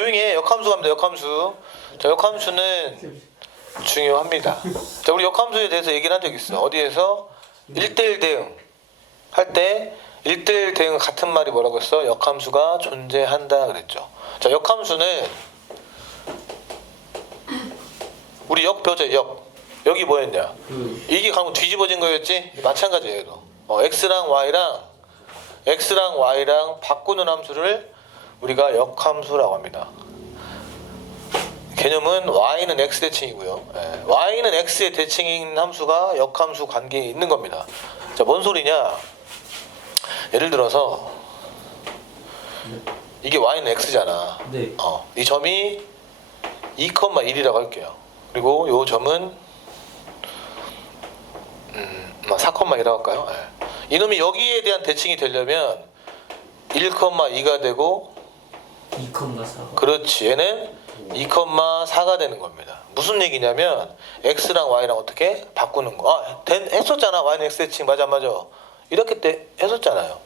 조용히 해. 역함수 갑니다. 역함수. 자, 역함수는 중요합니다. 자, 우리 역함수에 대해서 얘기를 한 적 있어. 어디에서? 1대1 대응 할 때 1대1 대응 같은 말이 뭐라고 했어? 역함수가 존재한다 그랬죠. 자, 역함수는 우리 역 배웠죠. 역이 뭐였냐? 이게 가면 뒤집어진 거였지? 마찬가지예요. x랑 y랑 바꾸는 함수를 우리가 역함수라고 합니다. 개념은 y는 x 대칭이고요. y는 x의 대칭인 함수가 역함수 관계에 있는 겁니다. 자, 뭔 소리냐? 예를 들어서 이게 y는 x잖아. 네. 이 점이 2,1이라고 할게요. 그리고 요 점은 4,2라고 할까요? 이놈이 여기에 대한 대칭이 되려면 1,2가 되고 2,4. 그렇지. 얘는 2,4가 되는 겁니다. 무슨 얘기냐면 x랑 y랑 어떻게 바꾸는 거. 했었잖아. y는 x 대칭 맞아. 이렇게 때 했었잖아요.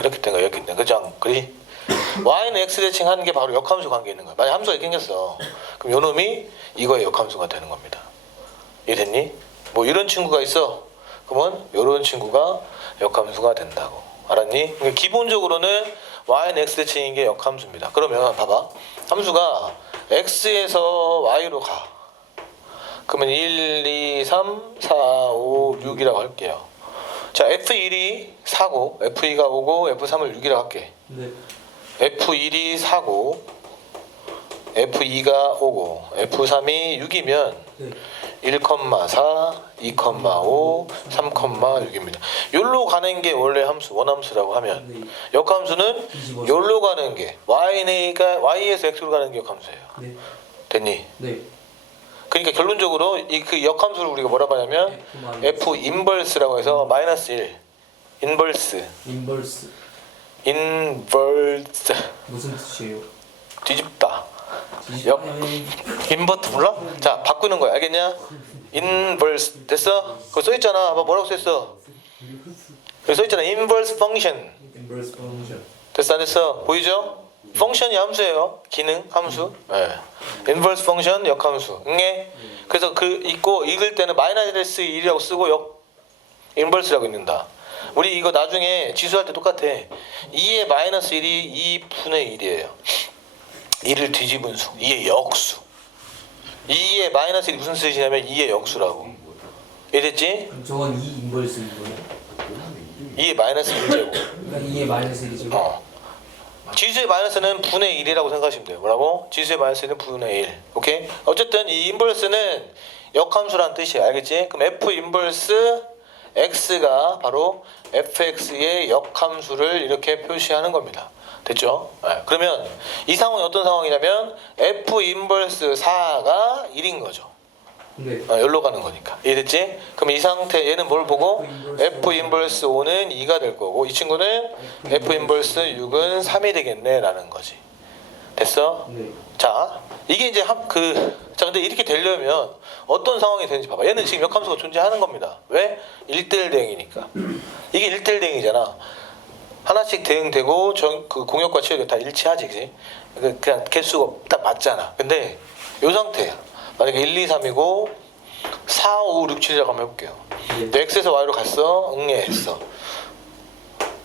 이렇게 된 거 이렇게 된 거. 그죠? 그리 y는 x 대칭 하는 게 바로 역함수 관계 있는 거야. 만약 함수가 이렇게 생겼어. 그럼 요 놈이 이거의 역함수가 되는 겁니다. 이해됐니? 뭐 이런 친구가 있어. 그러면 요런 친구가 역함수가 된다고. 알았니? 그러니까 기본적으로는 y는 x 대칭인 게 역함수입니다. 그러면 봐봐. 함수가 x에서 y로 가. 그러면 1, 2, 3, 4, 5, 6이라고 할게요. 자, F1이 4고 F2가 5고 F3을 6이라고 할게. 네. F1이 4고 F2가 5고 F3이 6이면 네. 1,4, 2,5, 3,6입니다. 요로 가는 게 원래 함수, 원함수라고 하면 네. 역함수는 뒤집어서. 요로 가는 게 y에서 x로 가는 게 역함수예요. 네. 됐니? 네. 그러니까 결론적으로 그 역함수를 우리가 뭐라고 하냐면 F 인버스라고 해서 -1 인버스 무슨 뜻이에요? 뒤집다. 인버트 몰라? 자, 바꾸는 거야. 알겠냐? 인버스 됐어? 그거 써 있잖아. 봐, 뭐라고 써 있어? 여기 써 있잖아. 인버스 펑션. 인버스 펑션. 됐어 안 됐어? 보이죠? 펑션이 함수예요. 기능 함수. 인버스 펑션 역함수. 응애. 그래서 그 있고 읽을 때는 -1이라고 쓰고 인버스라고 읽는다. 우리 이거 나중에 지수할 때 똑같아. 2의 -1이 2분의 1이에요. 2를 뒤집은 수. 2의 역수. 2의 -1이 무슨 뜻이냐면 2의 역수라고. 이해됐지? 그럼 저건 2 인버스인 거예요? 2의 -1제곱. 그러니까 2의 -1이죠. 지수의 마이너스는 분의 1이라고 생각하시면 돼요. 뭐라고? 지수의 마이너스는 분의 1. 오케이? 어쨌든 이 인버스는 역함수라는 뜻이야. 알겠지? 그럼 F 인버스 X가 바로 fx의 역함수를 이렇게 표시하는 겁니다. 됐죠? 그러면 이 상황이 어떤 상황이냐면 F 인버스 4가 1인 거죠. 네. 여기로 가는 거니까. 이해됐지? 그럼 이 상태 얘는 뭘 보고? F 인버스 5는 2가 될 거고 이 친구는 F 인버스 6은 3이 되겠네 라는 거지. 됐어? 네. 자, 이게 이제 자, 근데 이렇게 되려면 어떤 상황이 되는지 봐봐. 얘는 지금 역함수가 존재하는 겁니다. 왜? 1대1 대응이니까. 이게 1대1 대응이잖아. 하나씩 대응되고 그 공역과 치역이 다 일치하지, 그지? 그냥 개수가 딱 맞잖아. 근데 요 상태야. 만약에 1, 2, 3이고 4, 5, 6, 7이라고 한번 해볼게요. 너 x에서 y로 갔어? 응애했어.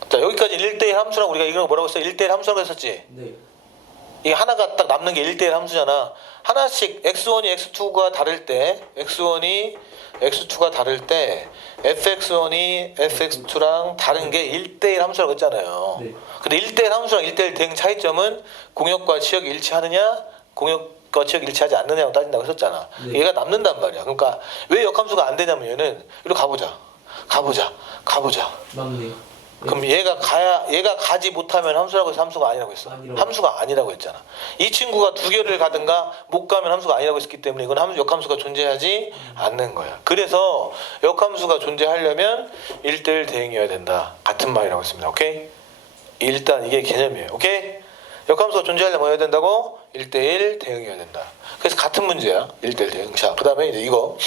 자, 여기까지 1대1 함수라고 우리가 이거 뭐라고 했어? 1대1 함수라고 했었지? 네. 이게 하나가 딱 남는 게 1대1 함수잖아. 하나씩 x1이 x2가 다를 때 x1이 x2가 다를 때 fx1이 fx2랑 다른 게 1대1 함수라고 했잖아요. 네. 근데 1대1 함수랑 1대1 대응 차이점은 공역과 치역이 일치하느냐 공역과 치역이 일치하지 않느냐고 따진다고 했었잖아. 네. 얘가 남는단 말이야. 그러니까 왜 역함수가 안 되냐면 얘는 이리로 가보자. 맞네요. 그럼 얘가 가지 못하면 함수라고 해서 함수가 아니라고 했어. 함수가 아니라고 했잖아. 이 친구가 두 개를 가든가 못 가면 함수가 아니라고 했기 때문에 이건 역함수가 존재하지 않는 거야. 그래서 역함수가 존재하려면 1대1 대응이어야 된다. 같은 말이라고 했습니다. 오케이? 일단 이게 개념이에요. 오케이? 역함수가 존재하려면 뭐 해야 된다고? 1대1 대응이어야 된다. 그래서 같은 문제야. 1대1 대응. 자, 그 다음에 이제 이거.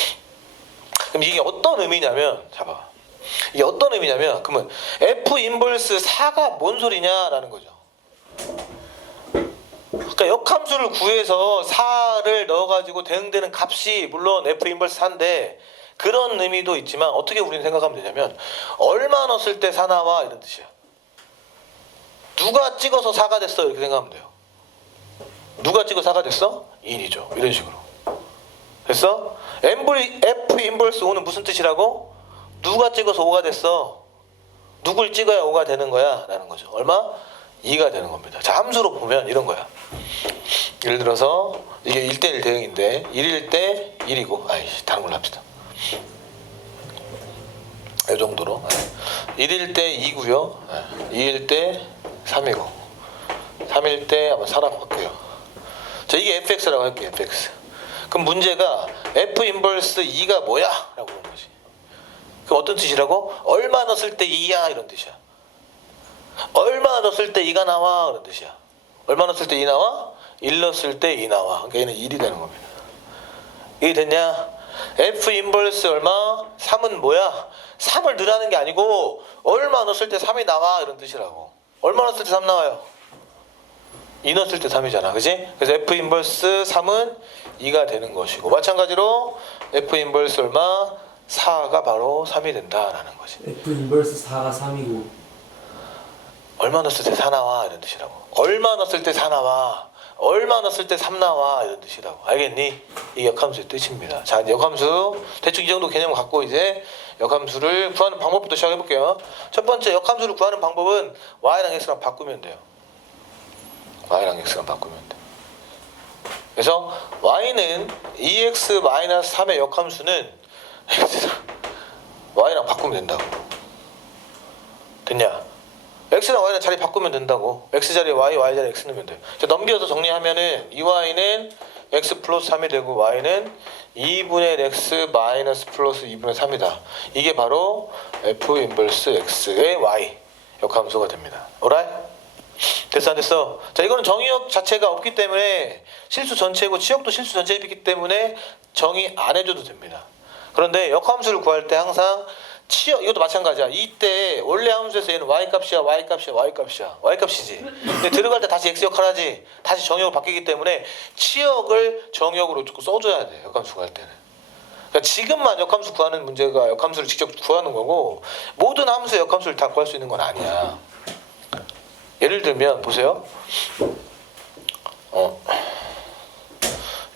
그럼 이게 어떤 의미냐면, 잡아. 이게 어떤 의미냐면, 그러면 F 인버스 4가 뭔 소리냐라는 거죠. 그러니까 역함수를 구해서 4를 넣어가지고 대응되는 값이 물론 F 인버스 4인데 그런 의미도 있지만 어떻게 우리는 생각하면 되냐면 얼마 넣었을 때 4 나와 이런 뜻이야. 누가 찍어서 4가 됐어 이렇게 생각하면 돼요. 누가 찍어서 4가 됐어? 1이죠. 이런 식으로. 됐어? F 인버스 5는 무슨 뜻이라고? 누가 찍어서 5가 됐어? 누굴 찍어야 5가 되는 거야? 라는 거죠. 얼마? 2가 되는 겁니다. 자, 함수로 보면 이런 거야. 예를 들어서 이게 1대1 대응인데 1일 때 1이고 아이씨 다른 걸로 합시다. 이 정도로 1일 때 2고요 2일 때 3이고 3일 때 한번 4라고 할게요. 자, 이게 fx라고 할게요. fx. 그럼 문제가 f 인버스 2가 뭐야? 라고 그런 거지. 그럼 어떤 뜻이라고? 얼마 넣었을 때 2야 이런 뜻이야. 얼마 넣었을 때 2가 나와 그런 뜻이야. 얼마 넣었을 때 2 나와? 1 넣었을 때 2 나와. 그러니까 얘는 1이 되는 겁니다. 이게 됐냐? F 인버스 얼마? 3은 뭐야? 3을 넣으라는 게 아니고 얼마 넣었을 때 3이 나와 이런 뜻이라고. 얼마 넣었을 때 3 나와요? 2 넣었을 때 3이잖아. 그지? 그래서 F 인버스 3은 2가 되는 것이고 마찬가지로 F 인버스 얼마? 4가 바로 3이 된다라는 거지. F 인버스 4가 3이고 얼마 넣었을 때 4 나와 이런 뜻이라고. 얼마 넣었을 때 4 나와. 얼마 넣었을 때 3 나와 이런 뜻이라고. 알겠니? 이 역함수의 뜻입니다. 자, 역함수 대충 이 정도 개념을 갖고 이제 역함수를 구하는 방법부터 시작해 볼게요. 첫 번째 역함수를 구하는 방법은 y랑 x랑 바꾸면 돼요. y랑 x랑 바꾸면 돼. 그래서 y는 2x-3의 역함수는 y랑 바꾸면 된다고. 됐냐? x랑 y랑 자리 바꾸면 된다고. x 자리에 y, y 자리에 x 넣으면 돼요. 자, 넘겨서 정리하면은 이 y는 x 플러스 3이 되고 y는 2분의 x 마이너스 플러스 2분의 3이다. 이게 바로 f 인버스 x의 y 역함수가 됩니다. alright? 됐어 안 됐어? 자, 이거는 정의역 자체가 없기 때문에 실수 전체고 치역도 실수 전체이기 때문에 정의 안 해줘도 됩니다. 그런데 역함수를 구할 때 항상 치역 이것도 마찬가지야. 이때 원래 함수에서 얘는 y값이야 y값이야 y값이야 y값이지. 근데 들어갈 때 다시 x 역할하지. 다시 정의역으로 바뀌기 때문에 치역을 정의역으로 써줘야 돼. 역함수 구할 때는. 그러니까 지금만 역함수 구하는 문제가 역함수를 직접 구하는 거고 모든 함수의 역함수를 다 구할 수 있는 건 아니야. 예를 들면 보세요.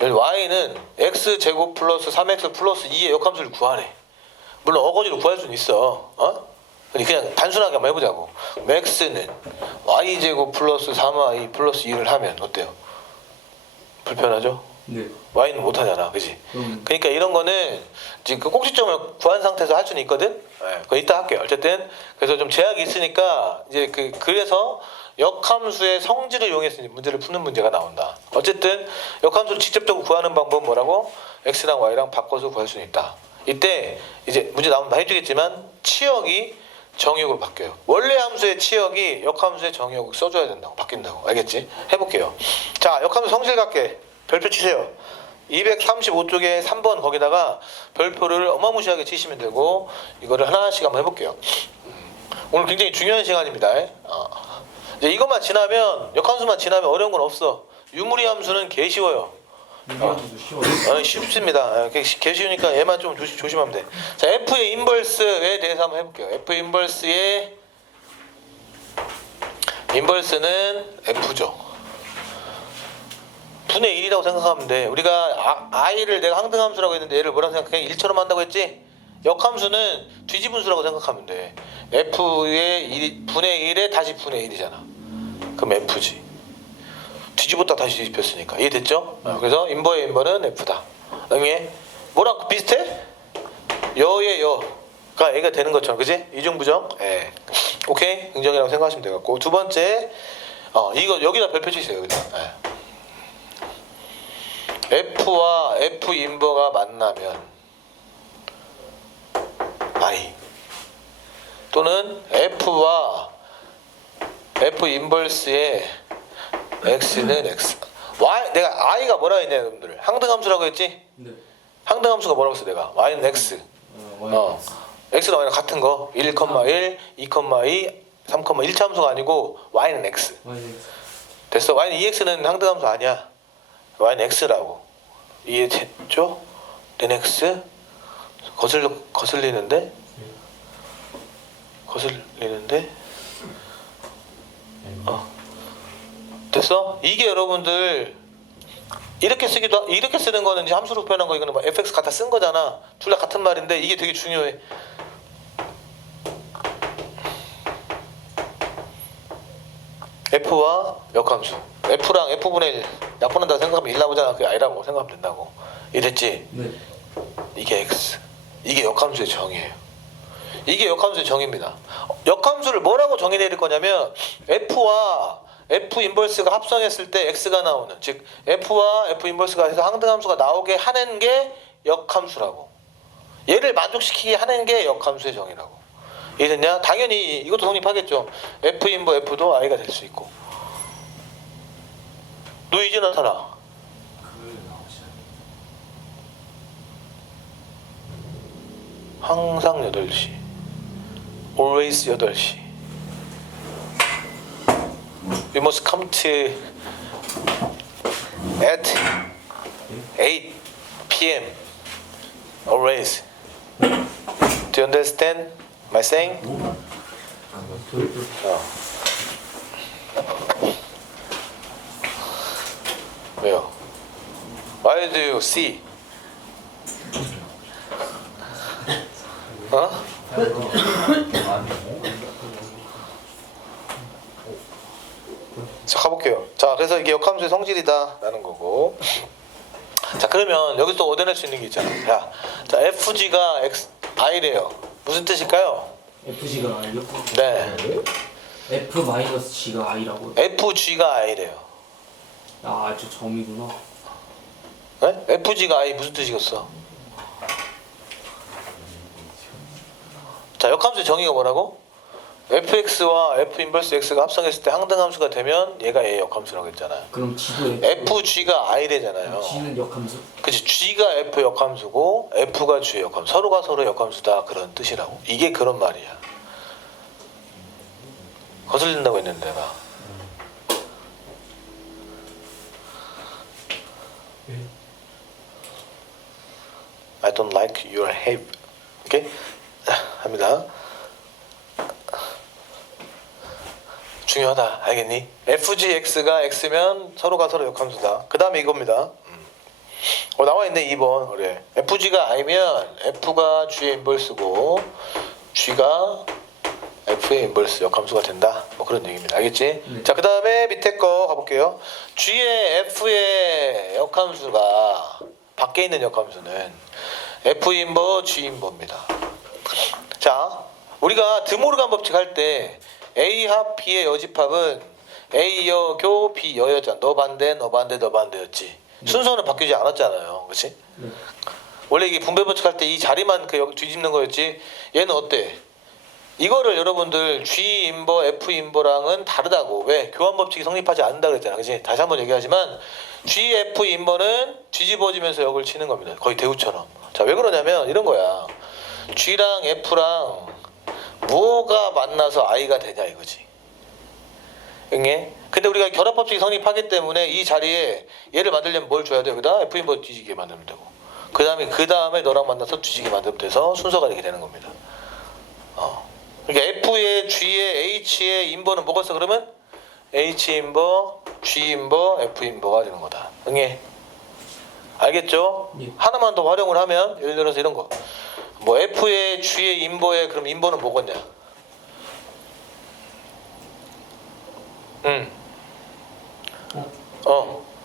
y는 x제곱 플러스 3x 플러스 2의 역함수를 구하래. 물론 어거지로 구할 수는 있어. 그냥 단순하게 한번 해보자고. x는 y제곱 플러스 3y 플러스 2를 하면 어때요? 불편하죠? 네. y는 못하잖아. 그지? 그러니까 이런 거는 지금 그 꼭지점을 구한 상태에서 할 수는 있거든? 네, 그거 이따 할게요. 어쨌든 그래서 좀 제약이 있으니까 이제 그래서 역함수의 성질을 이용해서 문제를 푸는 문제가 나온다. 어쨌든 역함수를 직접적으로 구하는 방법은 뭐라고? x랑 y랑 바꿔서 구할 수는 있다. 이때 이제 문제 나오면 다 해주겠지만 치역이 정의역으로 바뀌어요. 원래 함수의 치역이 역함수의 정의역을 써줘야 된다고 바뀐다고. 알겠지? 해볼게요. 자, 역함수 성질관계 별표 치세요. 235쪽에 3번 거기다가 별표를 어마무시하게 치시면 되고 이거를 하나씩 한번 해볼게요. 오늘 굉장히 중요한 시간입니다. 이제 이것만 지나면 역함수만 지나면 어려운 건 없어. 유무리 함수는 개 쉬워요. 유리함수 쉬워요. 쉽습니다. 개 쉬우니까 얘만 좀 조심하면 돼. 자, F의 인버스에 대해서 한번 해볼게요. F 인버스의 인버스는 F죠. 분의 1이라고 생각하면 돼. 우리가 i를 내가 항등함수라고 했는데 얘를 뭐라고 생각해? 1처럼 한다고 했지? 역함수는 뒤집은수라고 생각하면 돼. F의 분의 1에 다시 분의 1이잖아. 그럼 F지. 뒤집었다 다시 뒤집혔으니까. 이해됐죠? 그래서 인버의 인버는 F다. 응애 뭐랑 비슷해? 여의 여가 얘가 되는 것처럼. 그지? 이중부정? 예. 오케이? 긍정이라고 생각하시면 되겠고. 두 번째 이거 여기다 별표 치세요. 여기다. 예. F와 F 인버가 만나면 I 또는 F와 F 인버스의 X는 X. Y 내가 I가 뭐라고 했냐 여러분들? 항등함수라고 했지? 네. 항등함수가 뭐라고 했어 내가? Y는 X. X랑 Y랑 같은 거. 1,1, 2,2, 3,1차 함수가 아니고 Y는 X. 됐어. y는 ex는 상등함수 아니야. y는 x라고. 이해됐죠? then x 거슬리는데 됐어? 이게 여러분들 이렇게 쓰는 거는 이제 함수로 표현한 거 이거는 뭐 fx 갖다 쓴 거잖아. 둘 다 같은 말인데 이게 되게 중요해. f와 역함수. f랑 f분의 1 약분한다고 생각하면 1 나오잖아. 그게 i라고 생각하면 된다고. 이해됐지? 네. 이게 x. 이게 역함수의 정의예요. 이게 역함수의 정의입니다. 역함수를 뭐라고 정의 내릴 거냐면 f와 f 인버스가 합성했을 때 x가 나오는, 즉 f와 f 인버스가 해서 항등함수가 나오게 하는 게 역함수라고. 얘를 만족시키게 하는 게 역함수의 정의라고. 이해됐냐? 당연히 이것도 성립하겠죠. f 인버 f도 i가 될 수 있고. 너 이제 나타나. 항상 8시. always 8시. We must come to at 8 p.m. always. Do you understand my saying? 왜요? Why do you see? 자, 가볼게요. 자, 그래서 이게 역함수의 성질이다라는 거고. 자, 그러면 여기서 얻어낼 수 있는 게 있잖아. 자, fg가 i래요. 무슨 뜻일까요? FG가 I요? 네. F-G가 I라고요? fg가 i래요. 아, 저 점이구나. 네? fg가 i 무슨 뜻이겠어? 자, 역함수의 정의가 뭐라고? fx와 f 인버스 x가 합성했을 때 항등함수가 되면 얘가 얘의 역함수라고 했잖아요. 그럼 G도 fg가 i래잖아요. G는 역함수? 그치, g가 f 역함수고 f가 g의 역함수, 서로가 서로 역함수다, 그런 뜻이라고. 이게 그런 말이야. 거슬린다고 했는데 내가. I don't like your hair. 오케이? 합니다. 중요하다. 알겠니? fgx가 x면 서로가 서로 역함수다. 그 다음에 이겁니다. 나와있네 2번. 그래. fg가 i면 f가 g의 인버스고 g가 f의 인버스 역함수가 된다. 뭐 그런 얘기입니다. 알겠지? 네. 자, 그 다음에 밑에 거 가볼게요. g의 f의 역함수가, 밖에 있는 역함수는 f 인버 g 인버입니다. 자, 우리가 드모르간 법칙 할 때 A 합 B의 여집합은 A 여교 B 여여자, 너 반대 너 반대 너 반대였지. 순서는 바뀌지 않았잖아요. 그렇지? 원래 이게 분배 법칙 할 때 이 자리만 뒤집는 거였지. 얘는 어때? 이거를 여러분들 G 인버 F 인버랑은 다르다고. 왜? 교환 법칙이 성립하지 않는다 그랬잖아. 그렇지? 다시 한번 얘기하지만 G F 인버는 뒤집어지면서 역을 치는 겁니다. 거의 대우처럼. 자, 왜 그러냐면 이런 거야. G랑 F랑 뭐가 만나서 I가 되냐 이거지. 응해? 근데 우리가 결합법칙이 성립하기 때문에 이 자리에 얘를 만들려면 뭘 줘야 돼? 여기다 F 인버 뒤지게 만들면 되고, 그 다음에 너랑 만나서 뒤지게 만들면 돼서 순서가 이렇게 되는 겁니다. 그러니까 F의 G의 H의 인버는 뭐겠어 그러면? H 인버, G 인버, F 인버가 되는 거다. 응해? 알겠죠? 예. 하나만 더 활용을 하면, 예를 들어서 이런 거. 뭐 F의 G의 인버에, 그럼 인버는 뭐겠냐?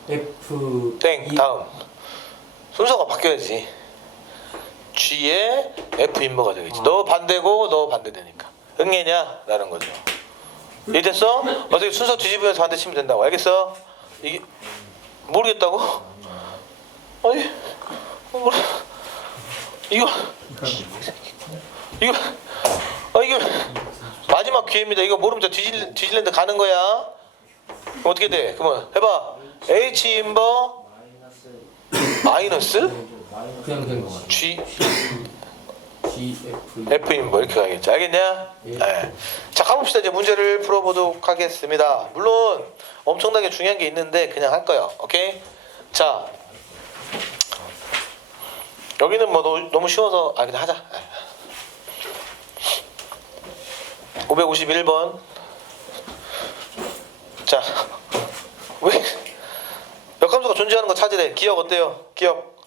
F 땡. 다음 순서가 바뀌어야지. G의 F 인버가 되겠지. 너 반대고 너 반대되니까. 응애냐? 라는 거죠. 이해됐어? 어떻게 순서 뒤집으면서 반대 치면 된다고. 알겠어? 이게 모르겠다고? 아니 이거 이게 마지막 기회입니다. 이거 모르면 저 뒤질랜드 가는 거야. 그럼 어떻게 돼? 그러면 해봐. H 인버 마이너스 그냥 된 거 같아. G GF F 인벌 이렇게 가야겠지. 알겠냐? 예. 네. 자, 가봅시다. 이제 문제를 풀어보도록 하겠습니다. 물론 엄청나게 중요한 게 있는데 그냥 할 거예요. 오케이? 자, 여기는 뭐 너무 쉬워서 그냥 하자. 551번. 자, 왜 역함수가 존재하는 거 찾으래. 기억 어때요? 기억.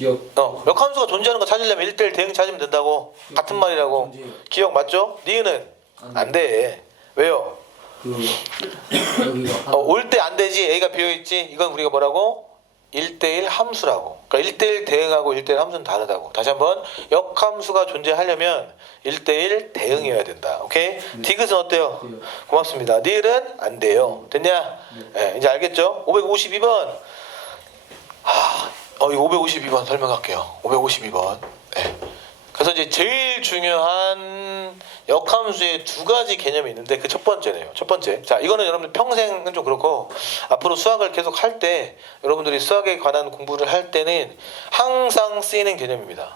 역함수가 존재하는 거 찾으려면 1대1 대응 찾으면 된다고. 같은 말이라고. 존재해요. 기억 맞죠? 니은은 안 돼. 왜요? 여기가 올 때 안 되지. A가 비어있지. 이건 우리가 뭐라고? 1대1 함수라고. 그러니까 1대1 대응하고 1대1 함수는 다르다고. 다시 한번 역함수가 존재하려면 1대1 대응이어야 된다. 오케이? 디귿은 어때요? 네. 고맙습니다. 니을은 안 돼요. 됐냐? 네, 이제 알겠죠? 552번. 이거 552번 설명할게요. 552번. 네. 그래서 이제 제일 중요한 역함수의 두 가지 개념이 있는데 그 첫 번째네요. 첫 번째. 자, 이거는 여러분들 평생은 좀 그렇고 앞으로 수학을 계속 할 때 여러분들이 수학에 관한 공부를 할 때는 항상 쓰이는 개념입니다.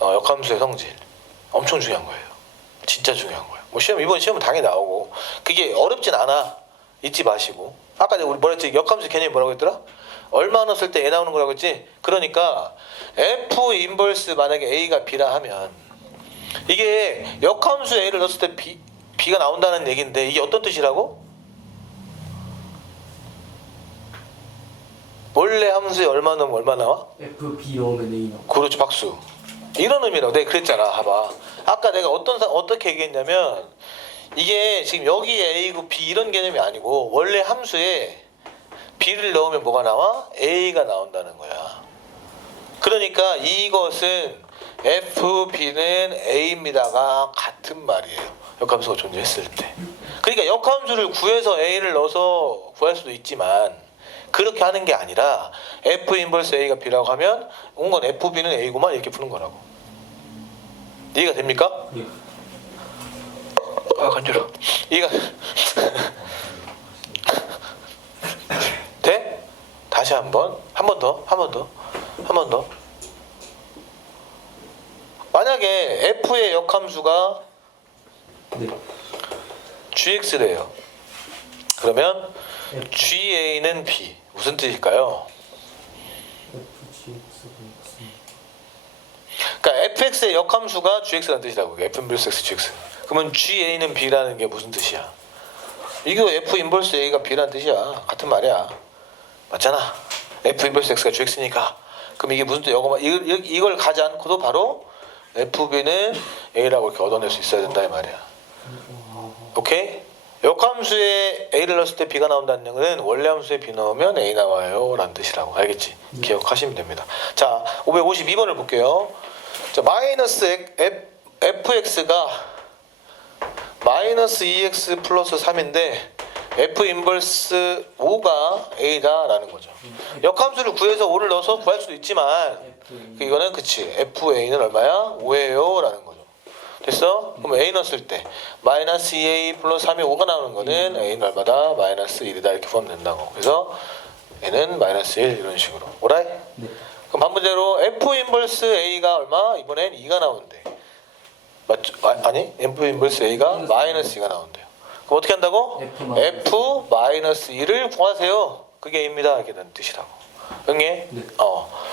역함수의 성질. 엄청 중요한 거예요. 진짜 중요한 거예요. 뭐 이번 시험은 당연히 나오고 그게 어렵진 않아. 잊지 마시고. 아까 우리 뭐라 했지? 역함수 개념이 뭐라고 했더라? 얼마 넣었을 때 애 나오는 거라고 했지? 그러니까 F 인버스 만약에 A가 B라 하면 이게 역함수 A를 넣었을 때 B가 나온다는 얘기인데 이게 어떤 뜻이라고? 원래 함수에 얼마 넣으면 얼마 나와? FB 넣으면 A 나와. 그렇지, 박수. 이런 의미라고 내가 그랬잖아. 봐봐. 아까 내가 어떻게 얘기했냐면 이게 지금 여기 A고 B 이런 개념이 아니고 원래 함수에 B를 넣으면 뭐가 나와? A가 나온다는 거야. 그러니까 이것은 FB는 A입니다가 같은 말이에요. 역함수가 존재했을 때. 그러니까 역함수를 구해서 A를 넣어서 구할 수도 있지만 그렇게 하는 게 아니라 F 인버스 A가 B라고 하면 온 건 FB는 A고만 이렇게 푸는 거라고. 이해가 됩니까? 예. 간지러워. 이해가 돼? 다시 한 번 더. 만약에 F의 역함수가 네. GX래요. 그러면 GA는 B. 무슨 뜻일까요? 그러니까 fx의 역함수가 gx라는 뜻이라고. f 인버스 x gx. 그러면 ga는 b라는 게 무슨 뜻이야? 이거 f 인버스 a가 b라는 뜻이야. 같은 말이야. 맞잖아. f 인버스 x가 gx니까. 그럼 이게 무슨 뜻? 이걸 가지 않고도 바로 fb는 a라고 이렇게 얻어낼 수 있어야 된다 이 말이야. 오케이? 역함수에 a를 넣었을 때 b가 나온다는 얘기는 원래 함수에 b 넣으면 a 나와요 라는 뜻이라고. 알겠지? 기억하시면 됩니다. 자, 552번을 볼게요. 자, 마이너스 fx가 마이너스 2x 플러스 3인데 f 인버스 5가 a다 라는 거죠. 역함수를 구해서 5를 넣어서 구할 수도 있지만 이거는 그치, fa는 얼마야? 5예요 라는 거죠. 됐어? 그럼 a 넣었을 때 마이너스 2a 플러스 3이 5가 나오는 거는 a는 얼마다? 마이너스 1이다 이렇게 구하면 된다고. 그래서 a는 마이너스 1 이런 식으로. 오라이? 네. 그럼 반문대로 f 인버스 a가 얼마? 이번엔 2가 나온대. 맞죠? 아니 f 인버스 a가 마이너스 2가 나온대요. 그럼 어떻게 한다고? f 마이너스 2를 구하세요. 그게 a입니다. 이렇게 된 뜻이라고. 응해? 네.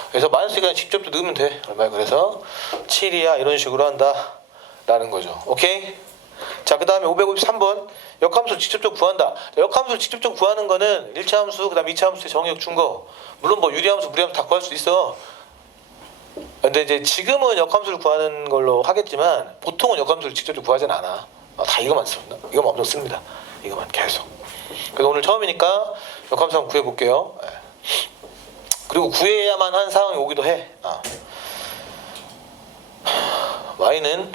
그래서 마이너스 2가 직접 넣으면 돼. 얼마야? 그래서 7이야 이런 식으로 한다 라는 거죠. 오케이? 자, 그 다음에 553번 역함수 직접적으로 구한다. 역함수를 직접적으로 구하는 거는 1차 함수, 그 다음 2차 함수의 정의역 준 거. 물론 뭐 유리함수, 무리함수 다 구할 수 있어. 근데 이제 지금은 역함수를 구하는 걸로 하겠지만 보통은 역함수를 직접적으로 구하진 않아. 다 이거만 씁니다. 이거만 엄청 씁니다. 이거만 계속. 그래서 오늘 처음이니까 역함수 한번 구해볼게요. 그리고 구해야만 한 상황이 오기도 해. y는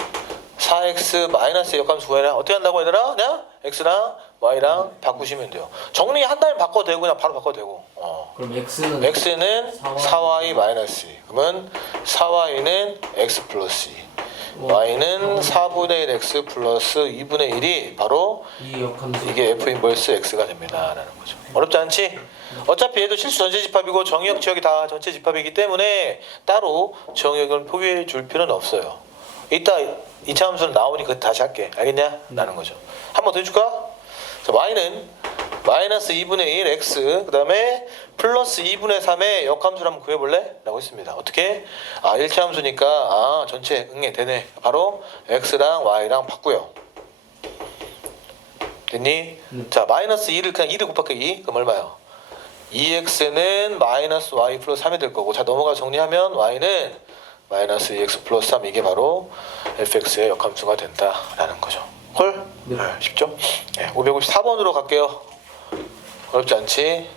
4x 마이너스 역함수 구해라. 어떻게 한다고 얘들아? 그냥 x랑 y랑 바꾸시면 돼요. 정리한 다음에 바꿔도 되고 그냥 바로 바꿔도 되고. 그럼 x는 x는 4y 마이너스 2. 그러면 4y는 x 플러스 2. y는 4분의 1 x 플러스 2분의 1이 바로 이 역함수. 이게 f 인버스 x가 됩니다 라는 거죠. 어렵지 않지? 어차피 얘도 실수 전체 집합이고 정의역 지역이 다 전체 집합이기 때문에 따로 정의역을 포기해 줄 필요는 없어요. 이따 2차 함수는 나오니까 다시 할게. 알겠냐? 라는 거죠. 한 번 더 해줄까? 자, y는 마이너스 2분의 1 x 그 다음에 플러스 2분의 3의 역함수를 한번 구해볼래? 라고 했습니다. 어떻게? 1차 함수니까 전체 응애 되네. 바로 x랑 y랑 바꾸요. 됐니? 자, 마이너스 2를 그냥 2를 곱하기 2 그럼 얼마요? 2x는 마이너스 y 플러스 3이 될 거고, 자 넘어가 정리하면 y는 마이너스 2x 플러스 3 이게 바로 fx의 역함수가 된다라는 거죠. 헐? 네. 쉽죠? 네, 554번으로 갈게요. 어렵지 않지?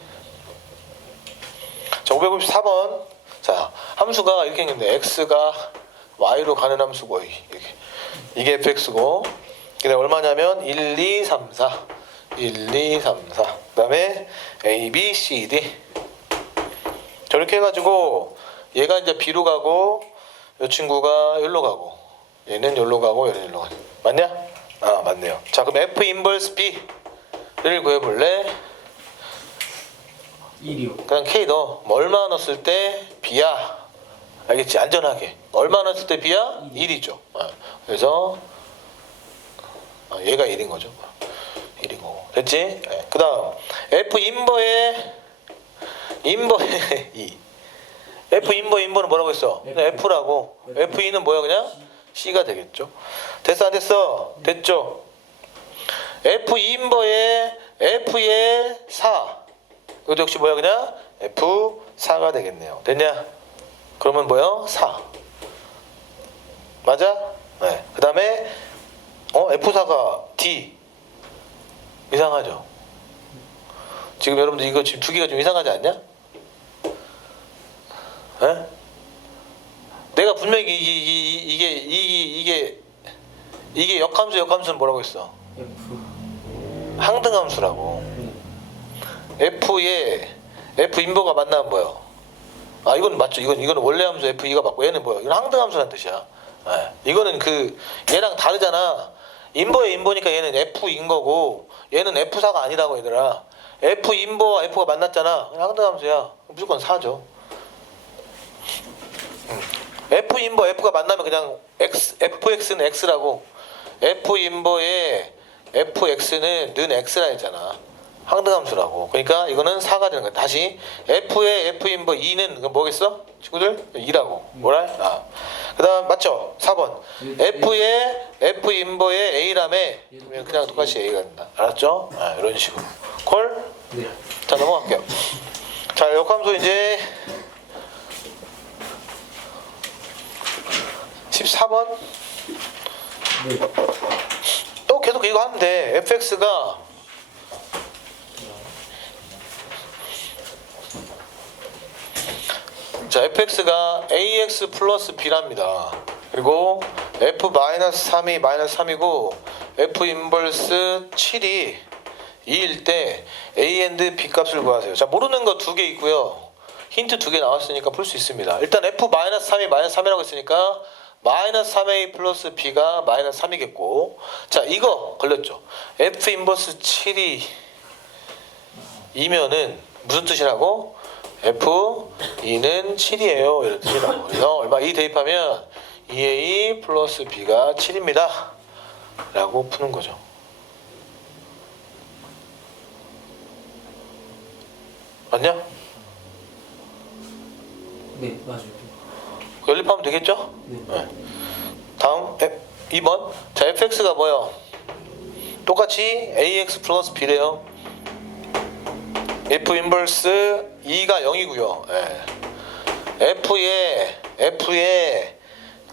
자, 554번. 자, 함수가 이렇게 생겼네. x가 y로 가는 함수고 이게 fx고, 그다음에 얼마냐면 1, 2, 3, 4 1, 2, 3, 4 그 다음에 a, b, c, d 저렇게 해가지고 얘가 이제 b로 가고 이 친구가 여기로 가고 얘는 여기로 가고 얘는 여기로 가고 맞냐? 맞네요. 자, 그럼 f 인버스 b를 구해볼래? 1이요. 그냥 K 넣어. 뭐 얼마 넣었을 때 B야. 알겠지? 안전하게. 얼마 넣었을 때 B야? 1이죠. 그래서 얘가 1인 거죠. 1인 거고. 됐지? 그 다음 F 인버의 2. F 인버는 뭐라고 했어? 그냥 F라고. F2는 뭐야 그냥? C가 되겠죠. 됐어 안 됐어? 됐죠? F 인버의 F의 4. 이것도 역시 뭐야 그냥 F4가 되겠네요. 됐냐? 그러면 뭐야? 4 맞아? 네. 그 다음에 F4가 D 이상하죠? 지금 여러분들 이거 지금 두 개가 좀 이상하지 않냐? 네? 내가 분명히 이게 역함수는 뭐라고 했어? F. 항등함수라고. F에 F 인버가 만나면 뭐예요? 이건 맞죠. 이거는 원래 함수 F2가 맞고 얘는 뭐예요? 이건 항등함수라는 뜻이야. 이거는 얘랑 다르잖아. 인버의 인버니까 얘는 F인 거고 얘는 F4가 아니라고 얘들아. F 인버와 F가 만났잖아. 항등함수야. 무조건 4죠. F 인버 F가 만나면 그냥 FX는 X라고. F 인버의 FX는 는 X라 했잖아. 항등함수라고. 그러니까 이거는 4가 되는 거야. 다시 F의 F 인버 2는 뭐겠어? 친구들? 2라고. 뭐라? 그 다음 맞죠? 4번 F의 F 인버의 A라며 그냥 똑같이 A가 된다. 알았죠? 이런 식으로. 콜? 네. 자, 넘어갈게요. 자, 역함수 이제 14번 네. 또 계속 이거 하면 돼. fx가 자, fx가 ax 플러스 b랍니다. 그리고 f 마이너스 3이 마이너스 3이고 f 인버스 7이 2일 때 a and b 값을 구하세요. 자, 모르는 거 두 개 있고요. 힌트 두 개 나왔으니까 풀 수 있습니다. 일단 f 마이너스 3이 마이너스 3이라고 했으니까 마이너스 3a 플러스 b가 마이너스 3이겠고, 자 이거 걸렸죠. f 인버스 7이 2면은 무슨 뜻이라고? f2는 7이에요 이런 뜻이라고. 그래서 얼마 2 대입하면 2a 플러스 b가 7입니다 라고 푸는 거죠. 맞냐? 네, 맞아요. 연립하면 되겠죠? 네. 다음 2번. 자, fx가 뭐예요? 똑같이 ax 플러스 b래요. f 인버스 2가 0이고요. f의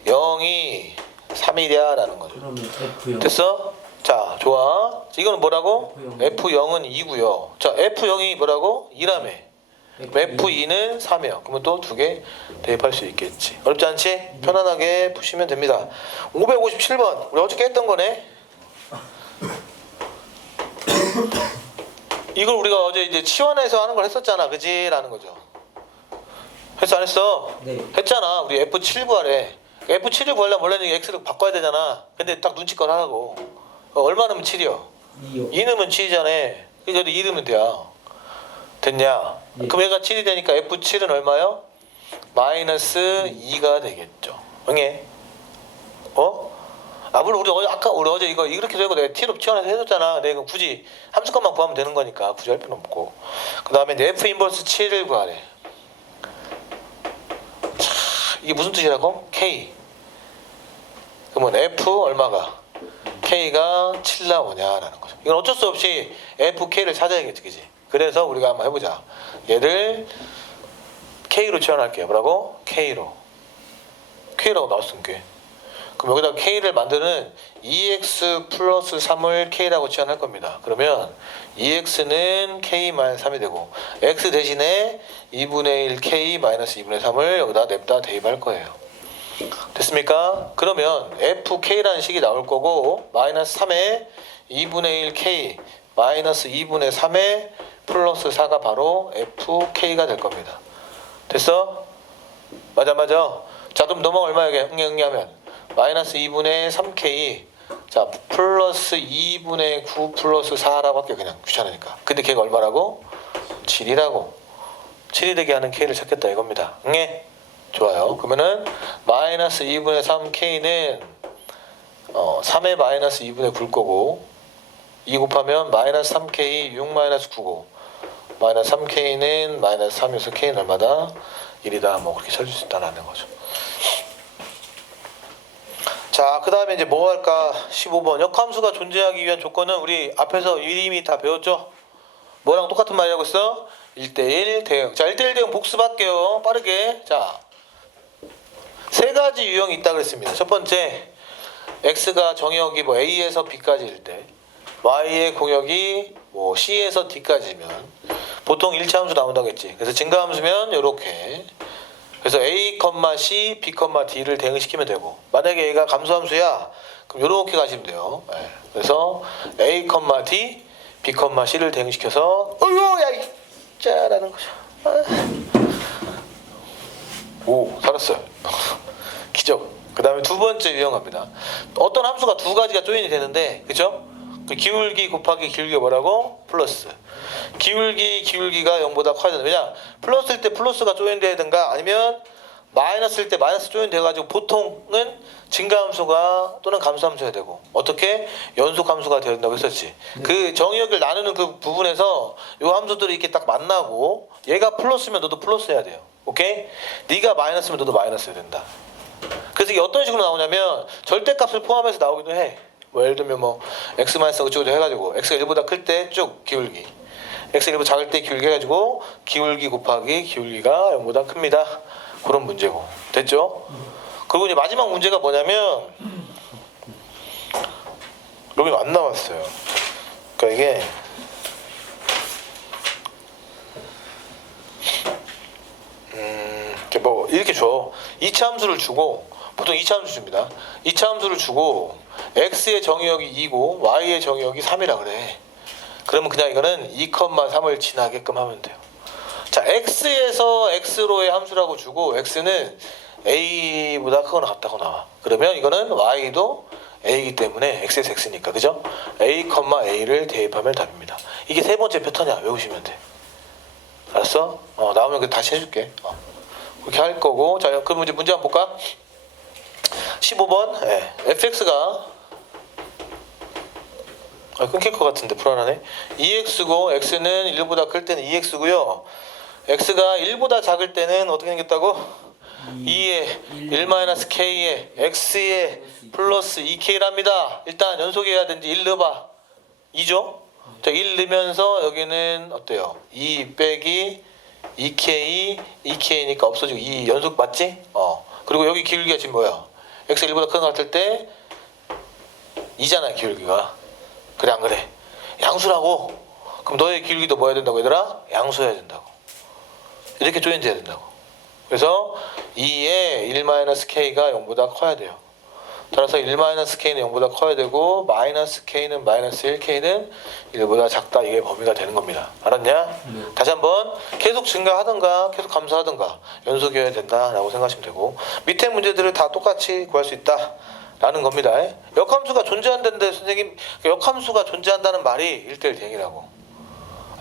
0이 3이랴 라는 거죠. 그러면 F0. 됐어? 자, 좋아. 이거는 뭐라고? f0은 2고요. 자, f0이 뭐라고? 2라며. F2는 3이에요. 그러면 또 두 개 대입할 수 있겠지. 어렵지 않지? 편안하게 푸시면 됩니다. 557번. 우리 어저께 했던 거네. 이걸 우리가 어제 이제 치환해서 하는 걸 했었잖아. 그지? 라는 거죠. 했어 안 했어? 네. 했잖아. 우리 F7 구하래. F7을 구하려면 원래는 X를 바꿔야 되잖아. 근데 딱 눈치껏 하라고. 얼마 넣으면 7이요? 2요. 2 넣으면 7이잖아. 그래서 2 넣으면 돼요. 됐냐? 예. 그럼 얘가 7이 되니까 F7은 얼마요? 마이너스 2가 되겠죠. 응해? 물론 우리 어제 이거 이렇게 되고 내가 T로 치환해서 해줬잖아. 내가 굳이 함수값만 구하면 되는 거니까 굳이 할 필요 없고. 그 다음에 F 인버스 7을 구하래. 자, 이게 무슨 뜻이라고? K. 그러면 F 얼마가? K가 7 나오냐라는 거죠. 이건 어쩔 수 없이 FK를 찾아야겠지, 그지? 그래서 우리가 한번 해보자. 얘를 K로 치환할게요. 뭐라고? K라고 나왔으니까. 그럼 여기다 K를 만드는 2x 플러스 3을 K라고 치환할 겁니다. 그러면 2x는 K-3이 되고 x 대신에 2분의 1 K 마이너스 2분의 3을 여기다 냅다 대입할 거예요. 됐습니까? 그러면 FK라는 식이 나올 거고 마이너스 3에 2분의 1 K 마이너스 2분의 3에 플러스 4가 바로 FK가 될 겁니다. 됐어? 맞아. 자, 그럼 넘어가 얼마야? 응하면 마이너스 2분의 3K 자 플러스 2분의 9 플러스 4라고 할게요. 그냥 귀찮으니까. 근데 걔가 얼마라고? 7이라고. 7이 되게 하는 K를 찾겠다 이겁니다. 응해? 좋아요. 그러면은 마이너스 2분의 3K는 3의 마이너스 2분의 9일 거고 2 곱하면 마이너스 3K 6 마이너스 9고 마이너스 3K는 마이너스 3이어서 K는 얼마다? 1이다. 뭐 그렇게 찾을 수 있다는 거죠. 자, 그 다음에 이제 뭐 할까? 15번. 역함수가 존재하기 위한 조건은 우리 앞에서 이미 다 배웠죠? 뭐랑 똑같은 말이라고 했어? 1대1 대응. 자, 1대1 대응 복습할게요. 빠르게. 자, 세 가지 유형이 있다 그랬습니다. 첫 번째, x가 정역이 뭐 a에서 b까지일 때, y의 공역이 뭐 c에서 d까지면 보통 1차 함수 나온다고 했지. 그래서 증가함수면 요렇게. 그래서 a, c, b, d를 대응시키면 되고 만약에 얘가 감소함수야 그럼 요렇게 가시면 돼요. 네. 그래서 a, d, b, c를 대응시켜서 어휴 야 짜라는 거죠. 오 살았어요. 기적. 그 다음에 두 번째 유형합니다. 어떤 함수가 두 가지가 조인이 되는데 그죠? 그 기울기 곱하기 기울기가 뭐라고? 플러스. 기울기가 0보다 커야 된다. 왜냐? 플러스일 때 플러스가 조인되든가 아니면 마이너스일 때 마이너스 조인돼가지고 보통은 증가함수가 또는 감소함수가 되고 어떻게? 연속함수가 되야 된다고 했었지. 그 정의역을 나누는 그 부분에서 요 함수들이 이렇게 딱 만나고 얘가 플러스면 너도 플러스 해야 돼요. 오케이? 네가 마이너스면 너도 마이너스 해야 된다. 그래서 이게 어떤 식으로 나오냐면 절대값을 포함해서 나오기도 해. 뭐 예를 들면 뭐 x 마이너스 어쩌고저쩌고 해가지고 x가 1보다 클 때 쭉 기울기 x가 1보다 작을 때 기울기 해가지고 기울기 곱하기 기울기가 0보다 큽니다. 그런 문제고 됐죠? 그리고 이제 마지막 문제가 뭐냐면 여기 안 나왔어요. 그러니까 이게 뭐 이렇게 줘. 2차 함수를 주고 보통 2차 함수 줍니다. 2차 함수를 주고 x의 정의역이 2고 y의 정의역이 3이라 그래. 그러면 그냥 이거는 2,3을 지나게끔 하면 돼요. 자, x에서 x로의 함수라고 주고 x는 a보다 크거나 같다고 나와. 그러면 이거는 y도 a이기 때문에 x에서 x니까 그죠? a,a를 대입하면 답입니다. 이게 세 번째 패턴이야. 외우시면 돼. 알았어? 나오면 다시 해줄게. 그렇게 할 거고. 자, 그럼 이제 문제 한번 볼까? 15번. 네. fx가 끊길 것 같은데 불안하네. 2x고 x는 1보다 클 때는 2x고요. x가 1보다 작을 때는 어떻게 생겼다고? 2에 1-k에 x에 플러스 2k랍니다. 일단 연속해야 되는지 1 넣어봐. 2죠? 자, 1 넣으면서 여기는 어때요? 2 빼기 2k, 2k니까 없어지고 2 연속 맞지? 그리고 여기 기울기가 지금 뭐야? x가 1보다 큰 것 같을 때 2잖아요, 기울기가. 그래 안 그래? 양수라고. 그럼 너의 기울기도 뭐 해야 된다고 얘들아? 양수해야 된다고. 이렇게 조인돼야 된다고. 그래서 2에 1-k가 0보다 커야 돼요. 따라서 1-k는 0보다 커야 되고 마이너스 k는 마이너스 1k는 1보다 작다. 이게 범위가 되는 겁니다. 알았냐? 네. 다시 한번 계속 증가하든가 계속 감소하든가 연속이어야 된다라고 생각하시면 되고 밑에 문제들을 다 똑같이 구할 수 있다라는 겁니다. 역함수가 존재한다는데 선생님 역함수가 존재한다는 말이 1대1 대응이라고.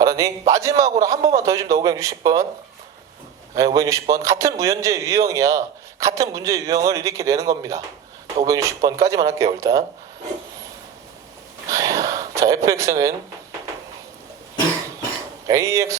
알았니? 마지막으로 한 번만 더 해줍니다. 560번. 560번 같은 무현재 유형이야. 같은 문제 유형을 이렇게 내는 겁니다. 560번까지만 할게요. 일단 자 fx는 ax